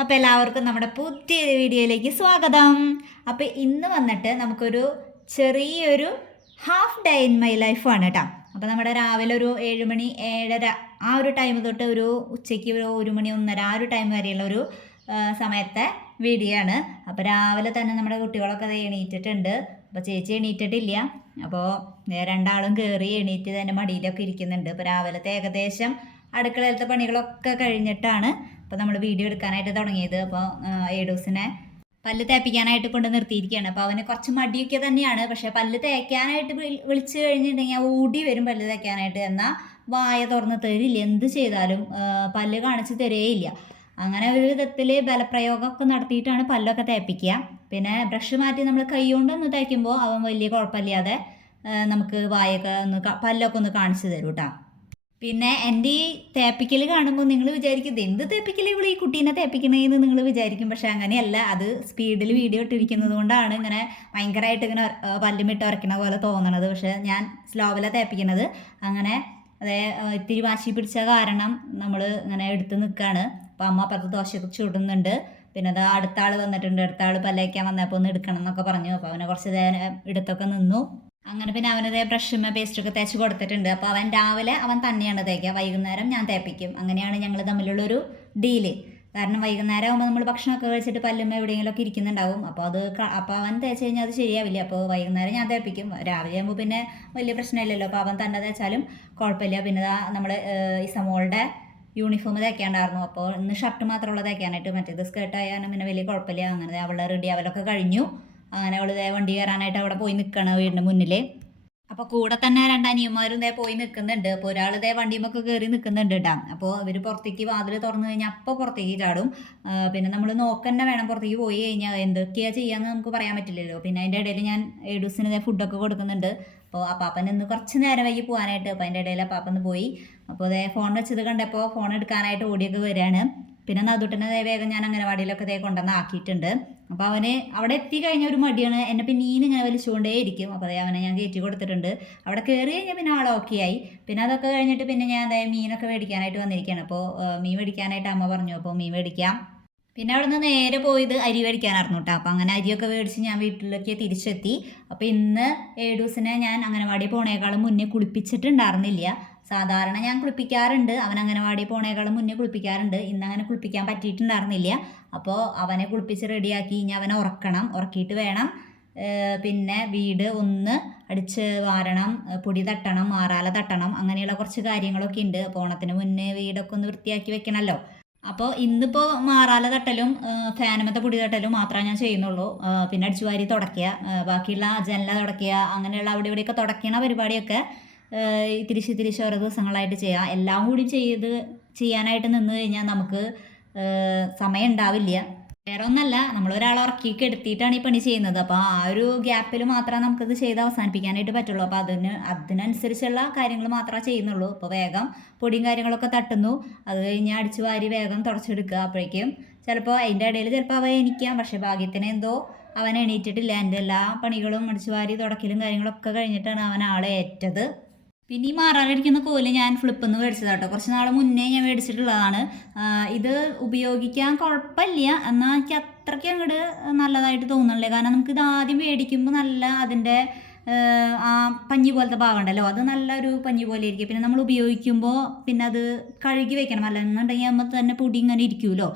അപ്പോൾ എല്ലാവർക്കും നമ്മുടെ പുതിയൊരു വീഡിയോയിലേക്ക് സ്വാഗതം. അപ്പോൾ ഇന്ന് വന്നിട്ട് നമുക്കൊരു ചെറിയൊരു ഹാഫ് ഡേ ഇൻ മൈ ലൈഫാണ് കേട്ടോ. അപ്പോൾ നമ്മുടെ രാവിലെ ഒരു 7 മണി 7:30 ആ ഒരു ടൈം തൊട്ട് ഒരു ഉച്ചയ്ക്ക് ഒരു 1 മണി 1:30 ആ ഒരു ടൈം വരെയുള്ള ഒരു സമയത്തെ വീഡിയോ ആണ്. അപ്പോൾ രാവിലെ തന്നെ നമ്മുടെ കുട്ടികളൊക്കെ അത് എണീറ്റിട്ടുണ്ട്. അപ്പോൾ ചേച്ചി എണീറ്റിട്ടില്ല. അപ്പോൾ രണ്ടാളും കയറി എണീറ്റ് തന്നെ മടിയിലൊക്കെ ഇരിക്കുന്നുണ്ട്. അപ്പോൾ രാവിലത്തെ ഏകദേശം അടുക്കളയിലത്തെ പണികളൊക്കെ കഴിഞ്ഞിട്ടാണ് അപ്പോൾ നമ്മൾ വീഡിയോ എടുക്കാനായിട്ട് തുടങ്ങിയത്. അപ്പോൾ ഏഡൂസിനെ പല്ല് തേപ്പിക്കാനായിട്ട് കൊണ്ട് നിർത്തിയിരിക്കുകയാണ്. അപ്പോൾ അവന് കുറച്ച് മടിയൊക്കെ തന്നെയാണ്. പക്ഷേ പല്ല് തേക്കാനായിട്ട് വിളിച്ചു കഴിഞ്ഞിട്ടുണ്ടെങ്കിൽ ഓടി വരും പല്ല് തേക്കാനായിട്ട്. എന്നാൽ വായ തുറന്ന് തരില്ല, എന്ത് ചെയ്താലും പല്ല് കാണിച്ച് തരേയില്ല. അങ്ങനെ ഒരു വിധത്തിൽ ബലപ്രയോഗമൊക്കെ നടത്തിയിട്ടാണ് പല്ലൊക്കെ തേപ്പിക്കുക. പിന്നെ ബ്രഷ് മാറ്റി നമ്മൾ കൈ കൊണ്ടൊന്ന് തേക്കുമ്പോൾ അവൻ വലിയ കുഴപ്പമില്ലാതെ നമുക്ക് വായൊക്കെ പല്ലൊക്കെ ഒന്ന് കാണിച്ചു തരും കേട്ടോ. പിന്നെ എൻ്റെ ഈ തേപ്പിക്കൽ കാണുമ്പോൾ നിങ്ങൾ വിചാരിക്കും എന്ത് തേപ്പിക്കൽ ഇവിടെ ഈ കുട്ടീനെ തേപ്പിക്കണേന്ന് നിങ്ങൾ വിചാരിക്കും. പക്ഷെ അങ്ങനെയല്ല, അത് സ്പീഡിൽ വീഡിയോ ഇട്ടിരിക്കുന്നത് കൊണ്ടാണ് ഇങ്ങനെ ഭയങ്കരമായിട്ട് ഇങ്ങനെ പല്ലുമിട്ട് ഉരയ്ക്കണ പോലെ തോന്നണത്. പക്ഷെ ഞാൻ സ്ലോവിലാണ് തേപ്പിക്കണത്. അങ്ങനെ അതേ ഇത്തിരി വാശി പിടിച്ച കാരണം നമ്മൾ ഇങ്ങനെ എടുത്ത് നിൽക്കുകയാണ്. അപ്പോൾ അമ്മ 10 ദോശ ചുടുന്നുണ്ട്. പിന്നെ അത് അടുത്ത ആൾ വന്നിട്ടുണ്ട്. അടുത്ത ആൾ പല്ലേക്കാൻ വന്നപ്പോൾ ഒന്ന് എടുക്കണം എന്നൊക്കെ പറഞ്ഞു. അപ്പോൾ അവനെ കുറച്ച് നേരം എടുത്തൊക്കെ നിന്നു. അങ്ങനെ പിന്നെ അവനതേ ബ്രഷും പേസ്റ്റൊക്കെ തേച്ച് കൊടുത്തിട്ടുണ്ട്. അപ്പോൾ അവൻ രാവിലെ അവൻ തന്നെയാണ് തേക്കുക, വൈകുന്നേരം ഞാൻ തേപ്പിക്കും. അങ്ങനെയാണ് ഞങ്ങൾ തമ്മിലുള്ളൊരു ഡീല്. കാരണം വൈകുന്നേരം ആകുമ്പോൾ നമ്മൾ ഭക്ഷണമൊക്കെ കഴിച്ചിട്ട് പല്ലുമ്മ എവിടെയെങ്കിലുമൊക്കെ ഇരിക്കുന്നുണ്ടാവും. അപ്പോൾ അവൻ തേച്ച് കഴിഞ്ഞാൽ അത് ശരിയാവില്ല. അപ്പോൾ വൈകുന്നേരം ഞാൻ തേപ്പിക്കും. രാവിലെ ആകുമ്പോൾ പിന്നെ വലിയ പ്രശ്നമില്ലല്ലോ. അപ്പോൾ അവൻ തന്നെ തേച്ചാലും കുഴപ്പമില്ല. പിന്നെ നമ്മൾ ഇസമോളുടെ യൂണിഫോം തേക്കാണ്ടായിരുന്നു. അപ്പോൾ ഇന്ന് ഷർട്ട് മാത്രമുള്ള തേക്കാനായിട്ട്, മറ്റേത് സ്കേർട്ടായാലും പിന്നെ വലിയ കുഴപ്പമില്ല. അങ്ങനെ അവളുടെ റെഡി ആവലൊക്കെ കഴിഞ്ഞു. അങ്ങനെ അവൾ വണ്ടി കയറാനായിട്ട് അവിടെ പോയി നിൽക്കണം വീടിൻ്റെ മുന്നിൽ. അപ്പോൾ കൂടെ തന്നെ 2 അനിയന്മാരും പോയി നിൽക്കുന്നുണ്ട്. അപ്പോൾ ഒരാൾ വണ്ടിയുമൊക്കെ കയറി നിൽക്കുന്നുണ്ട് കേട്ടോ. അപ്പോൾ അവർ പുറത്തേക്ക് വാതിൽ തുറന്നു കഴിഞ്ഞാൽ അപ്പോൾ പുറത്തേക്ക് ചാടും. പിന്നെ നമ്മൾ നോക്കന്നെ വേണം. പുറത്തേക്ക് പോയി കഴിഞ്ഞാൽ എന്തൊക്കെയാണ് ചെയ്യാമെന്ന് നമുക്ക് പറയാൻ പറ്റില്ലല്ലോ. പിന്നെ അതിൻ്റെ ഇടയിൽ ഞാൻ ഏഡൂസിന് ഫുഡൊക്കെ കൊടുക്കുന്നുണ്ട്. അപ്പോൾ അപ്പാപ്പൻ ഇന്ന് കുറച്ച് നേരം വൈകി പോകാനായിട്ട്. അപ്പോൾ അതിൻ്റെ ഇടയിൽ അപ്പാപ്പന്ന് പോയി. അപ്പോൾ ഫോൺ വെച്ചത് കണ്ടപ്പോൾ ഫോൺ എടുക്കാനായിട്ട് ഓടിയൊക്കെ വരികയാണ്. പിന്നെ നദുട്ടനെ വേഗം ഞാൻ അംഗനവാടിയിലൊക്കെ കൊണ്ടുവന്ന് ആക്കിയിട്ടുണ്ട്. അപ്പോൾ അവന് അവിടെ എത്തിക്കഴിഞ്ഞ ഒരു മടിയാണ്. എന്നെ പിന്നെ ഇങ്ങനെ വലിച്ചുകൊണ്ടേ ഇരിക്കും. അപ്പോൾ അവനെ ഞാൻ കയറ്റി കൊടുത്തിട്ടുണ്ട്. അവിടെ കയറി കഴിഞ്ഞാൽ പിന്നെ ആൾ ഓക്കെ ആയി. പിന്നെ അതൊക്കെ കഴിഞ്ഞിട്ട് പിന്നെ ഞാൻ മീനൊക്കെ മേടിക്കാനായിട്ട് വന്നിരിക്കുകയാണ്. അപ്പോൾ മീൻ മേടിക്കാനായിട്ട് അമ്മ പറഞ്ഞു. അപ്പോൾ മീൻ മേടിക്കാം. പിന്നെ അവിടെ നിന്ന് നേരെ പോയത് അരി മേടിക്കാനായിരുന്നു കേട്ടോ. അപ്പോൾ അങ്ങനെ അരിയൊക്കെ മേടിച്ച് ഞാൻ വീട്ടിലേക്ക് തിരിച്ചെത്തി. അപ്പോൾ ഇന്ന് ഏഡൂസിനെ ഞാൻ അംഗനവാടി പോണേക്കാളും മുന്നേ കുളിപ്പിച്ചിട്ടുണ്ടായിരുന്നില്ല. സാധാരണ ഞാൻ കുളിപ്പിക്കാറുണ്ട്, അവൻ അംഗനവാടി പോണേക്കാളും മുന്നേ കുളിപ്പിക്കാറുണ്ട്. ഇന്ന് അങ്ങനെ കുളിപ്പിക്കാൻ പറ്റിയിട്ടുണ്ടായിരുന്നില്ല. അപ്പോൾ അവനെ കുളിപ്പിച്ച് റെഡിയാക്കി ഇനി അവനെ ഉറക്കണം. ഉറക്കിയിട്ട് വേണം പിന്നെ വീട് ഒന്ന് അടിച്ച് വാരണം, പൊടി തട്ടണം, മാറാല തട്ടണം, അങ്ങനെയുള്ള കുറച്ച് കാര്യങ്ങളൊക്കെ ഉണ്ട്. അപ്പോൾ ഓണത്തിന് മുന്നേ വീടൊക്കെ ഒന്ന് വൃത്തിയാക്കി വെക്കണമല്ലോ. അപ്പോൾ ഇന്നിപ്പോൾ മാറാല തട്ടലും ഫാനുമത്തെ പൊടി തട്ടലും മാത്രമേ ഞാൻ ചെയ്യുന്നുള്ളൂ. പിന്നെ അടിച്ചുവാരി തുടയ്ക്കുക, ബാക്കിയുള്ള ജനല തുടയ്ക്കുക, അങ്ങനെയുള്ള അവിടെ ഇവിടെയൊക്കെ തുടയ്ക്കണ പരിപാടിയൊക്കെ തിരിച്ച് ഓരോ ദിവസങ്ങളായിട്ട് ചെയ്യാം. എല്ലാം കൂടി ചെയ്യാനായിട്ട് നിന്ന് കഴിഞ്ഞാൽ നമുക്ക് സമയം ഉണ്ടാവില്ല. വേറെ ഒന്നല്ല, നമ്മളൊരാളെ ഉറക്കിയൊക്കെ എടുത്തിട്ടാണ് ഈ പണി ചെയ്യുന്നത്. അപ്പോൾ ആ ഒരു ഗ്യാപ്പിൽ മാത്രമേ നമുക്കത് ചെയ്ത് അവസാനിപ്പിക്കാനായിട്ട് പറ്റുള്ളൂ. അപ്പോൾ അതിനനുസരിച്ചുള്ള കാര്യങ്ങൾ മാത്രമേ ചെയ്യുന്നുള്ളൂ. അപ്പോൾ വേഗം പൊടിയും കാര്യങ്ങളൊക്കെ തട്ടുന്നു. അത് കഴിഞ്ഞ് അടിച്ചു വാരി വേഗം തുടച്ചെടുക്കുക. അപ്പോഴേക്കും ചിലപ്പോൾ അതിൻ്റെ ഇടയിൽ ചിലപ്പോൾ അവ എണീക്കാം. പക്ഷേ ഭാഗ്യത്തിന് എന്തോ അവൻ എണീറ്റിട്ടില്ല. എൻ്റെ എല്ലാ പണികളും അടിച്ചു വാരി തുടക്കലും കാര്യങ്ങളൊക്കെ കഴിഞ്ഞിട്ടാണ് അവൻ ആളെ ഏറ്റത്. പിന്നെ ഈ മാറാതിരിക്കുന്ന കോല് ഞാൻ ഫ്ലിപ്പിൽ മേടിച്ചതാണ് കേട്ടോ. കുറച്ച് നാൾ മുന്നേ ഞാൻ മേടിച്ചിട്ടുള്ളതാണ്. ഇത് ഉപയോഗിക്കാൻ കുഴപ്പമില്ല, എന്നാൽ എനിക്ക് അത്രയ്ക്ക് അങ്ങോട്ട് നല്ലതായിട്ട് തോന്നുന്നില്ല. കാരണം നമുക്കിത് ആദ്യം മേടിക്കുമ്പോൾ നല്ല അതിൻ്റെ ആ പഞ്ഞി പോലത്തെ ഭാഗം ഉണ്ടല്ലോ, അത് നല്ലൊരു പഞ്ഞി പോലെ ഇരിക്കും. പിന്നെ നമ്മൾ ഉപയോഗിക്കുമ്പോൾ പിന്നെ അത് കഴുകി വെക്കണം. അല്ലെന്നുണ്ടെങ്കിൽ നമ്മൾ തന്നെ പൊടി ഇങ്ങനെ ഇരിക്കുമല്ലോ.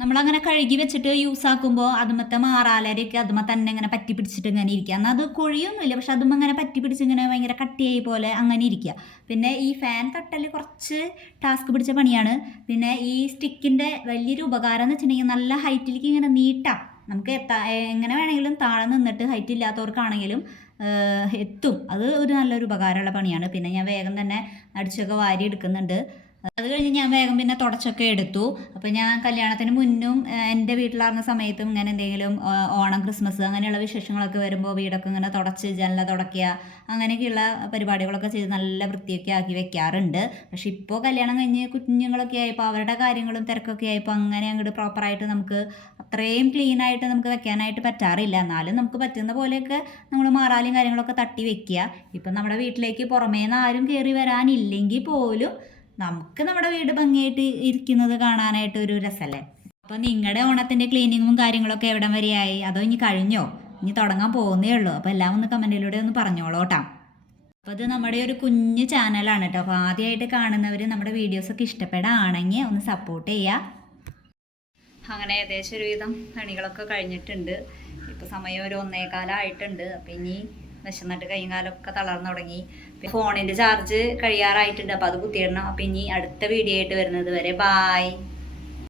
നമ്മളങ്ങനെ കഴുകി വെച്ചിട്ട് യൂസ് ആക്കുമ്പോൾ അതുമത്തെ മാറാലരൊക്കെ അതുമ്മ തന്നെ ഇങ്ങനെ പറ്റി പിടിച്ചിട്ട് ഇങ്ങനെ ഇരിക്കുക. എന്നാൽ അത് കൊഴിയൊന്നുമില്ല, പക്ഷെ അതുമ്മ ഇങ്ങനെ പറ്റി പിടിച്ച് ഇങ്ങനെ ഭയങ്കര കട്ടിയായി പോലെ അങ്ങനെ ഇരിക്കുക. പിന്നെ ഈ ഫാൻ തട്ടൽ കുറച്ച് ടാസ്ക് പിടിച്ച പണിയാണ്. പിന്നെ ഈ സ്റ്റിക്കിൻ്റെ വലിയൊരു ഉപകാരം എന്ന് വെച്ചിട്ടുണ്ടെങ്കിൽ നല്ല ഹൈറ്റിലേക്ക് ഇങ്ങനെ നീട്ടാം. നമുക്ക് എങ്ങനെ വേണമെങ്കിലും താഴെ നിന്നിട്ട് ഹൈറ്റ് ഇല്ലാത്തവർക്കാണെങ്കിലും എത്തും. അത് ഒരു നല്ലൊരു ഉപകാരമുള്ള പണിയാണ്. പിന്നെ ഞാൻ വേഗം തന്നെ അടിച്ചൊക്കെ വാരി എടുക്കുന്നുണ്ട്. അത് കഴിഞ്ഞ് ഞാൻ വേഗം പിന്നെ തുടച്ചൊക്കെ എടുത്തു. അപ്പോൾ ഞാൻ കല്യാണത്തിന് മുന്നും എൻ്റെ വീട്ടിലായിരുന്ന സമയത്തും ഇങ്ങനെ എന്തെങ്കിലും ഓണം ക്രിസ്മസ് അങ്ങനെയുള്ള വിശേഷങ്ങളൊക്കെ വരുമ്പോൾ വീടൊക്കെ ഇങ്ങനെ തുടച്ച് ജനല തുടയ്ക്കുക അങ്ങനെയൊക്കെയുള്ള പരിപാടികളൊക്കെ ചെയ്ത് നല്ല വൃത്തിയൊക്കെ ആക്കി വെക്കാറുണ്ട്. പക്ഷെ ഇപ്പോൾ കല്യാണം കഴിഞ്ഞ് കുഞ്ഞുങ്ങളൊക്കെ ആയപ്പോൾ അവരുടെ കാര്യങ്ങളും തിരക്കൊക്കെ ആയപ്പോൾ അങ്ങനെ അങ്ങോട്ട് പ്രോപ്പറായിട്ട് നമുക്ക് അത്രയും ക്ലീനായിട്ട് നമുക്ക് വെക്കാനായിട്ട് പറ്റാറില്ല. എന്നാലും നമുക്ക് പറ്റുന്ന പോലെയൊക്കെ നമ്മൾ മാറാലും കാര്യങ്ങളൊക്കെ തട്ടി വെക്കുക. ഇപ്പം നമ്മുടെ വീട്ടിലേക്ക് പുറമേ നിന്ന് ആരും കയറി വരാനില്ലെങ്കിൽ പോലും നമുക്ക് നമ്മുടെ വീട് ഭംഗിയായിട്ട് ഇരിക്കുന്നത് കാണാനായിട്ട് ഒരു രസമല്ലേ. അപ്പോൾ നിങ്ങളുടെ ഓണത്തിൻ്റെ ക്ലീനിങ്ങും കാര്യങ്ങളൊക്കെ എവിടം വരെയായി? അതോ ഇനി കഴിഞ്ഞോ? ഇനി തുടങ്ങാൻ പോകുന്നേ ഉള്ളൂ. അപ്പോൾ എല്ലാം ഒന്ന് കമൻറ്റിലൂടെ ഒന്ന് പറഞ്ഞോളൂ കേട്ടോ. അപ്പോൾ ഇത് നമ്മുടെ ഒരു കുഞ്ഞു ചാനലാണ് കേട്ടോ. അപ്പോൾ ആദ്യമായിട്ട് കാണുന്നവർ നമ്മുടെ വീഡിയോസൊക്കെ ഇഷ്ടപ്പെടാണെങ്കിൽ ഒന്ന് സപ്പോർട്ട് ചെയ്യുക. അങ്ങനെ ഏകദേശം ഒരുവിധം പണികളൊക്കെ കഴിഞ്ഞിട്ടുണ്ട്. ഇപ്പോൾ സമയം ഒരു 1:15 ആയിട്ടുണ്ട്. അപ്പോൾ ഇനി വിശന്നിട്ട് കൈയും കാലമൊക്കെ തളർന്നു തുടങ്ങി. ഫോണിൻ്റെ ചാർജ് കഴിയാറായിട്ടുണ്ട്. അപ്പോൾ അത് കുത്തിയിടണം. അപ്പോൾ ഇനി അടുത്ത വീഡിയോ ആയിട്ട് വരുന്നത് വരെ ബായ്.